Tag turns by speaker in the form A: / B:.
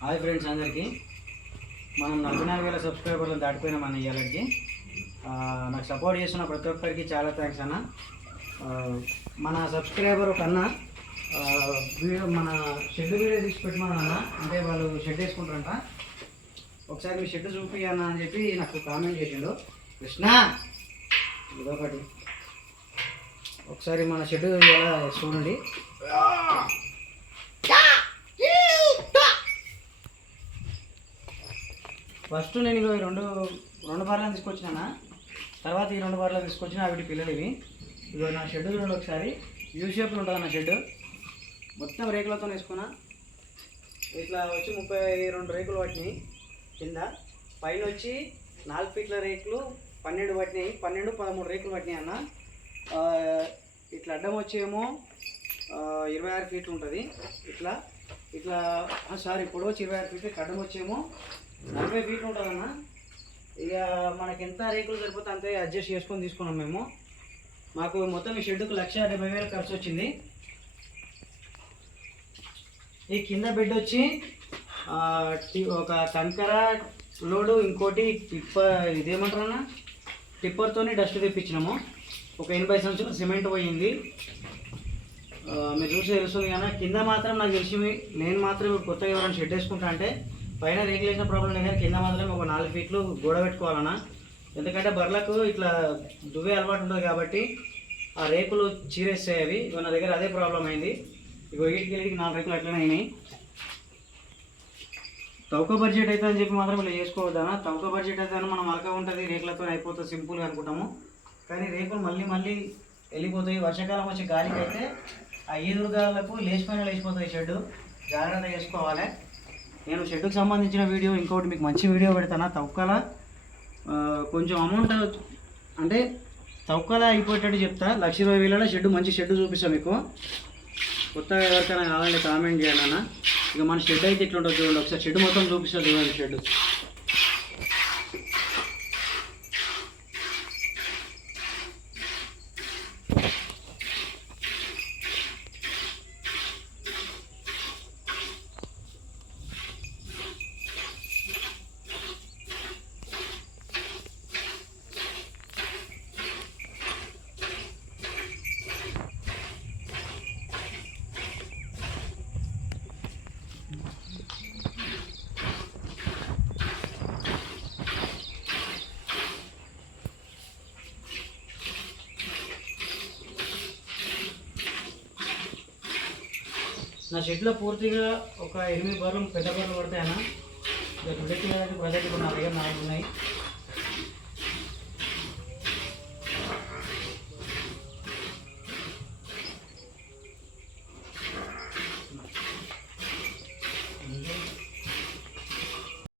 A: Hi friends అందరికీ. మనం నలభై నాలుగు వేల సబ్స్క్రైబర్లు దాటిపోయినాం అన్న ఇయ్యాలకి నాకు సపోర్ట్ చేస్తున్న ప్రతి ఒక్కరికి చాలా థ్యాంక్స్ అన్న. మన సబ్స్క్రైబర్ ఒక అన్న వీడియో మన షెడ్ వీడియో తీసి పెట్టమని అన్న. అంటే వాళ్ళు షెడ్ వేసుకుంటారంట. ఒకసారి మీ షెడ్ చూపి అన్న అని చెప్పి నాకు కామెంట్ చేసిండు. కృష్ణ ఇదొకటి ఒకసారి మన షెడ్ ఎలా చూడండి. ఫస్ట్ నేను ఇగో ఈ రెండు రెండు బార్లను తీసుకొచ్చినా తర్వాత ఈ రెండు బార్లు తీసుకొచ్చిన వీటి పిల్లలు ఇవి. ఇక నా షెడ్ చూడండి ఒకసారి. యూ షేప్లో ఉంటుంది నా షెడ్. మొత్తం రేకులతో వేసుకున్నా. ఇట్లా వచ్చి ముప్పై రెండు రేకులు పట్టినాయి కింద. పైన వచ్చి నాలుగు ఫీట్ల రేకులు పన్నెండు పట్టినాయి. పన్నెండు పదమూడు రేకులు పట్టినాయి అన్న. ఇట్లా అడ్డం వచ్చేమో ఇరవై ఆరు ఫీట్లు ఉంటుంది. ఇట్లా ఇట్లా సారీ ఇప్పుడు వచ్చి ఇరవై ఆరు ఫీట్లు ఇట్లా అడ్డం వచ్చేమో నలభై ఫీట్లు ఉంటుందన్న. ఇక మనకి ఎంత రేకులు సరిపోతే అంతే అడ్జస్ట్ చేసుకొని తీసుకున్నాం మేము. మాకు మొత్తం ఈ షెడ్కు లక్ష డెబ్బై వేలు ఖర్చు వచ్చింది. ఈ కింద బెడ్ వచ్చి ఒక కంకర లోడు ఇంకోటి టిప్పర్ ఇదేమంటారన్నా? టిప్పర్తోని డస్ట్ తెప్పించినాము. ఒక ఎనభై సంవత్సరాలు సిమెంట్ పోయింది. మీరు చూసి తెలుస్తుంది కానీ కింద మాత్రం నాకు తెలిసి నేను మాత్రం కొత్తగా ఎవరైనా షెడ్ వేసుకుంటా అంటే పైన రేకులు వేసిన ప్రాబ్లం లేదు కానీ కింద మాత్రం ఒక నాలుగు ఫీట్లు గోడ పెట్టుకోవాలన్నా. ఎందుకంటే బర్లకు ఇట్లా దువ్వే అలవాటు ఉంటుంది కాబట్టి ఆ రేకులు చీరేస్తాయి అవి. ఇగో నా దగ్గర అదే ప్రాబ్లం అయింది. ఇగో వీటికి వెళ్ళి నాలుగు రేకులు అట్లనే అయినాయి. తక్కువ బడ్జెట్ అయితే అని చెప్పి మాత్రం ఇలా చేసుకోవద్దానా తక్కువ బడ్జెట్ అయితే మనం అలక ఉంటుంది రేకులతో అయిపోతుంది సింపుల్గా అనుకుంటాము. కానీ రేకులు మళ్ళీ మళ్ళీ వెళ్ళిపోతాయి. వర్షాకాలం వచ్చే గాలికి అయితే ఆ ఈదురుగాలకు లేచిపోయిన లేచిపోతాయి షెడ్ జాగ్రత్త చేసుకోవాలి నేను షెడ్కి సంబంధించిన వీడియో ఇంకోటి మీకు మంచి వీడియో పెడతాను? తవ్వకాల కొంచెం అమౌంట్ అంటే తవ్వకాల అయిపోయేటట్టు చెప్తా. లక్ష ఇరవై వేలలో షెడ్ మంచి షెడ్ చూపిస్తాను మీకు. కొత్తగా ఎవరికైనా కావాలంటే కామెంట్ చేయాలన్నా ఇక మన షెడ్ అయితే ఎట్లుంటుంది ఉంటుంది చూడండి. ఒకసారి షెడ్ మొత్తం చూపిస్తుంది చూడండి షెడ్ నా షెడ్లో పూర్తిగా ఒక ఎనిమిది బర్రెలు పెద్ద బర్రెలు పడతాయన్న. ఇక ప్రొజెక్ట్ ప్రజెక్ట్ ఇప్పుడు నా దగ్గర నాలుగు ఉన్నాయి